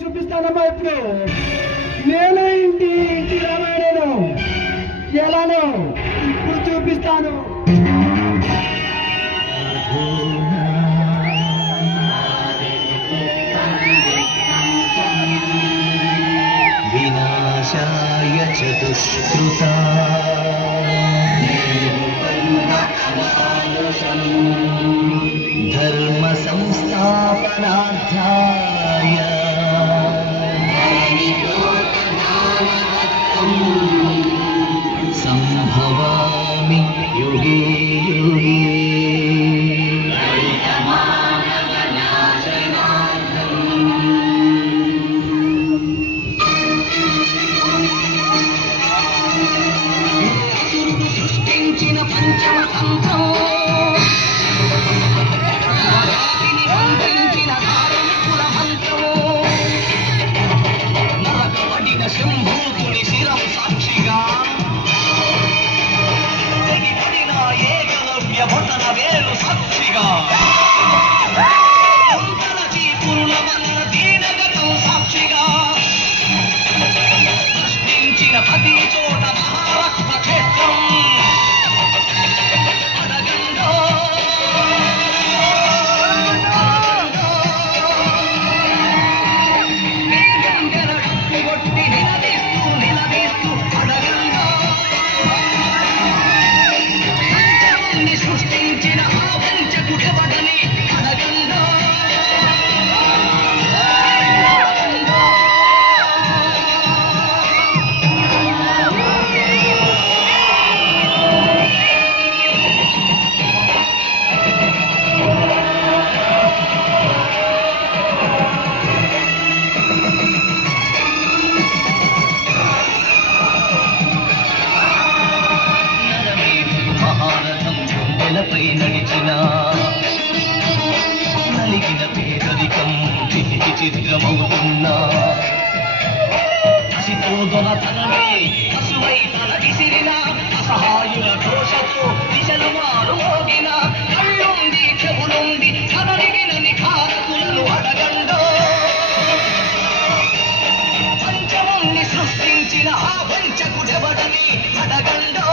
చూపిస్తానమ్మా. ఇప్పుడు నేను ఇంటి రామాయణను ఎలానో ఇప్పుడు చూపిస్తాను. వినాశాయ చతుష్కృతా ధర్మ సంస్థాపనార్థాయ సంభవామి యుగే యుగే. సృష్టించిన పంచమ తంత్రం శంభూతుని శిరం సాక్షిగా ఏకలవ్య భటన వేలు సాక్షిగా చీపురుల వల్ల దీనగతం సాక్షిగా సృష్టించిన ప్రతి చోట మహారక్త క్షేత్రం అడగండో సృష్టించిన ఆ వంచకుడెవడని అడగండో. మహారథం గుండెలపై నడిచిన నలిగిన పేదరికం చితికి చిత్రమవుతున్నా కసితో దొరతనమే పశువై తల విసిరిన అసహాయుల దోషతో దిశలు మారు మోగిన కళ్ళుండి చెవులుండి కదలిగిన నిఖారకులను అడగండో. పంచముని సృష్టించిన ఆ వంచకుడెవడని అడగండో.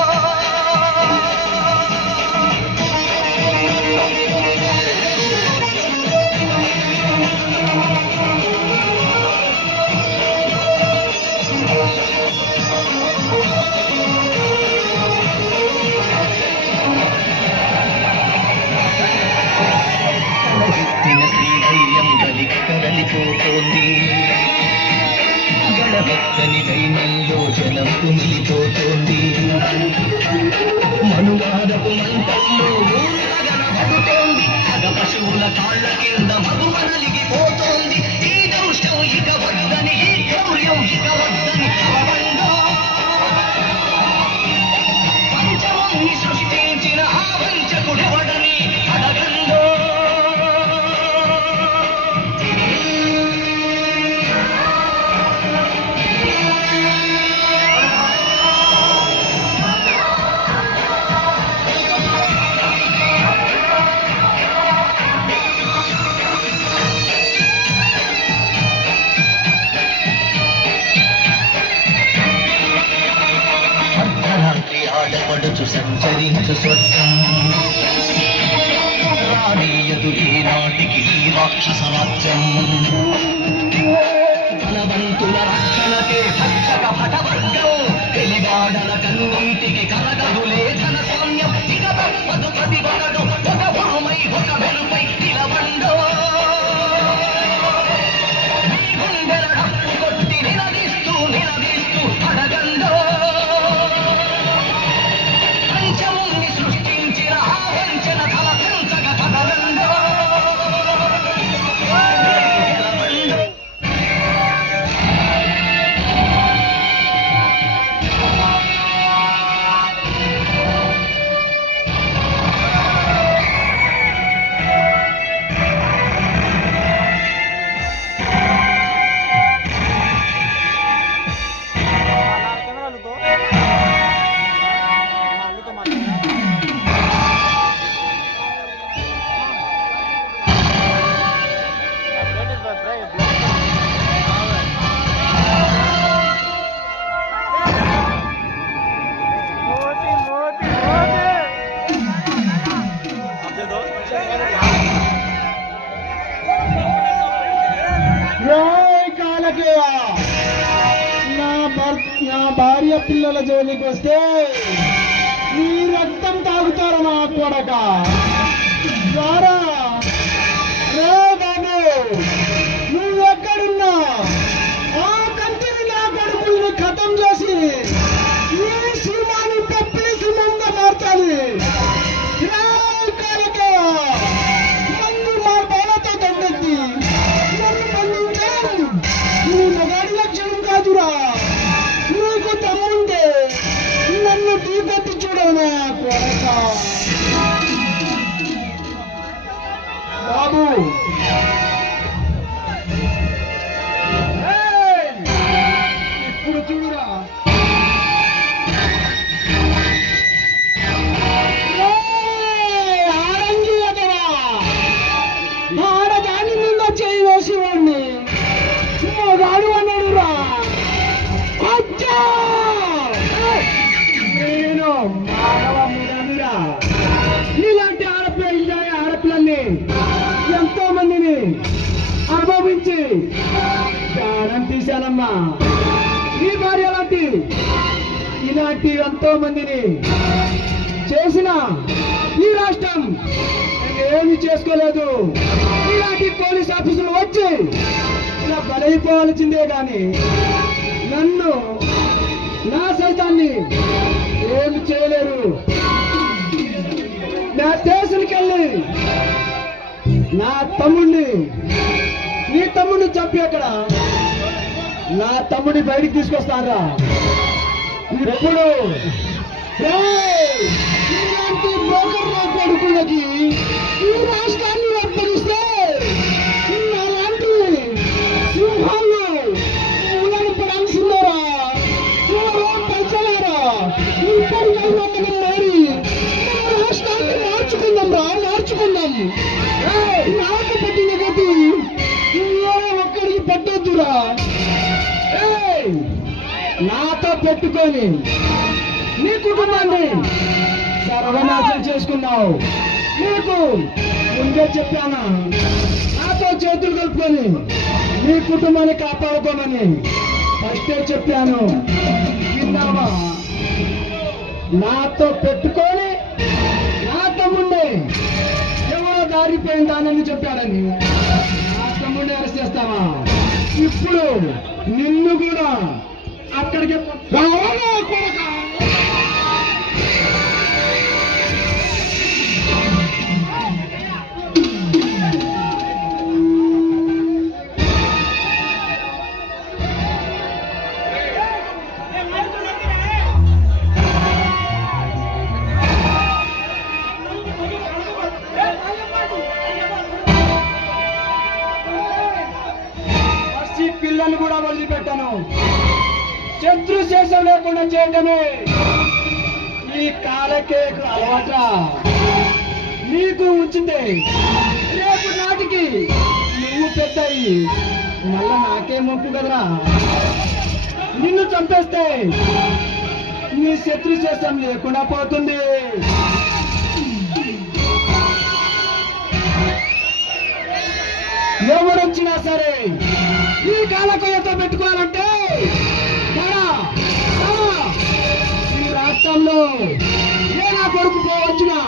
తలెత్తిన శ్రీధైర్యం గలికరలిపోతోంది గడమెత్తని దైనంలో జనం కుమిలిపోతోంది మనువాదపు మంటల్లో ఊరగనబడుతోంది అగ పశువుల కాళ్ళ కింద మగువ నలిగిపోతోంది. ఈ దౌష్టం ఇక వద్దని ఈ క్రౌర్యం ఇక వద్దని అడగండో. పంచముని సృష్టించిన ఆ వంచకుడెవడని అడగండో. అర్ధరాత్రి ఆడపడుచు సంచరించు స్వర్గం రానీయదు ఈనాటికి ఈ రాక్షస రాజ్యం. బలవంతుల రక్షణకే భక్షక భటవర్గం తెలివాడల కన్నింటికి కలగదులే ధన సౌమ్యం. ఇక తప్పదు ప్రతి ఒకడు ఒక భూమై ఒక వెలుపై నిలబండో. నీ గుండెల డప్పు కొట్టి నిలదీస్తూ అడగండో. పంచముని సృష్టించిన ఆ వంచన తల పెంచగ కదలండో. భార్య పిల్లల జోలికి వస్తే నీ రక్తం తాగుతారు నా కొడక ద్వారా. రే బాబు, నువ్వెక్కడున్నా ఆ కంటిని నా కొడుకుల్ని ఖతం చేసి ఈ సినిమాని తప్పిన సినిమాగా మార్చాలి. మంది మా బాలతో తగ్గద్ది నన్ను బంధించడం నీ మగాడి లక్షణం కాదురా. నీకు తమ్ముంటే నన్ను ఢీకొట్టి చూడవునా కొడక. బాబు ఇప్పుడు చూడురా. ఆడంగి అదవా ఆడదాని మీద చేయి వేసేవాడిని మగాడు అన్నాడురా. అచ్చా నేను మానవ మురానురా. ఇలాంటి ఆడపిల్లల్ని ఎంతో మందిని అనుభవించి ప్రాణం తీశానమ్మా. ఈ భార్య ఇలాంటి ఎంతో మందిని చేసిన ఈ రాష్ట్రం ఏమి చేసుకోలేదు. ఇలాంటి పోలీస్ ఆఫీసులు వచ్చి ఇలా బలైపోవాల్సిందే కానీ నన్ను నా సైతాన్ని ఏమి చేయలేరు. నా దేశానికి వెళ్ళి నా తమ్ముడిని నీ తమ్ముడిని చంపి అక్కడ నా తమ్ముడిని బయటికి తీసుకొస్తారా. ఎప్పుడు ఇలాంటి బ్రోకర్ల కొడుకులకి ఈ రాష్ట్రాన్ని అప్పగిస్తే నాలాంటి సింహాలు ఊళ్ళని పడాల్సిందారా. ఎవరో పెంచలేరా. ఇప్పటికైనా మనం మారి మన రాష్ట్రాన్ని మార్చుకుందాం రా, మార్చుకుందాం. నాకు పట్టిన గతి ఒక్కడికి పట్టొద్దురా. నాతో పెట్టుకొని నీ కుటుంబాన్ని సర్వనాశనం చేసుకున్నావు. నీకు ముందే చెప్పానా నాతో చేతులు కలుపుకొని నీ కుటుంబాన్ని కాపాడుకోమని ఫస్టే చెప్పాను. విన్నావా? నాతో పెట్టుకొని నా తమ్ముండే ఎవరో దారిపోయిందానని చెప్పాడని నా తమ్ముడిని అరెస్ట్ చేస్తావా? ఇప్పుడు నిన్ను కూడా అక్కడికి రావాలా కొడక? పిల్లలు కూడా వదిలిపెట్టాను. శత్రు శేషం లేకుండా చేయటమే ఈ కాలకే అలవాట్రా. నీకు ఉంచిందే రేపు నాటికి నువ్వు పెద్దయి మళ్ళా నాకే మొక్కు కదరా. నిన్ను చంపేస్తే నీ శత్రు శేషం లేకుండా పోతుంది. ఎవరొచ్చినా సరే ఈ కాలకొయ్యతో పెట్టుకోవాలంటే ఈ రాష్ట్రంలో ఏ నా కొడుకు వచ్చినా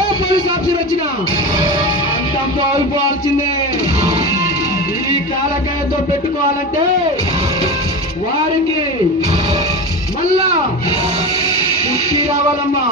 ఏ పోలీస్ ఆఫీసర్ వచ్చినా అంతం కోల్పోవాల్సిందే. ఈ కాలకాయతో పెట్టుకోవాలంటే వారికి మళ్ళా పుట్టి రావాలమ్మా.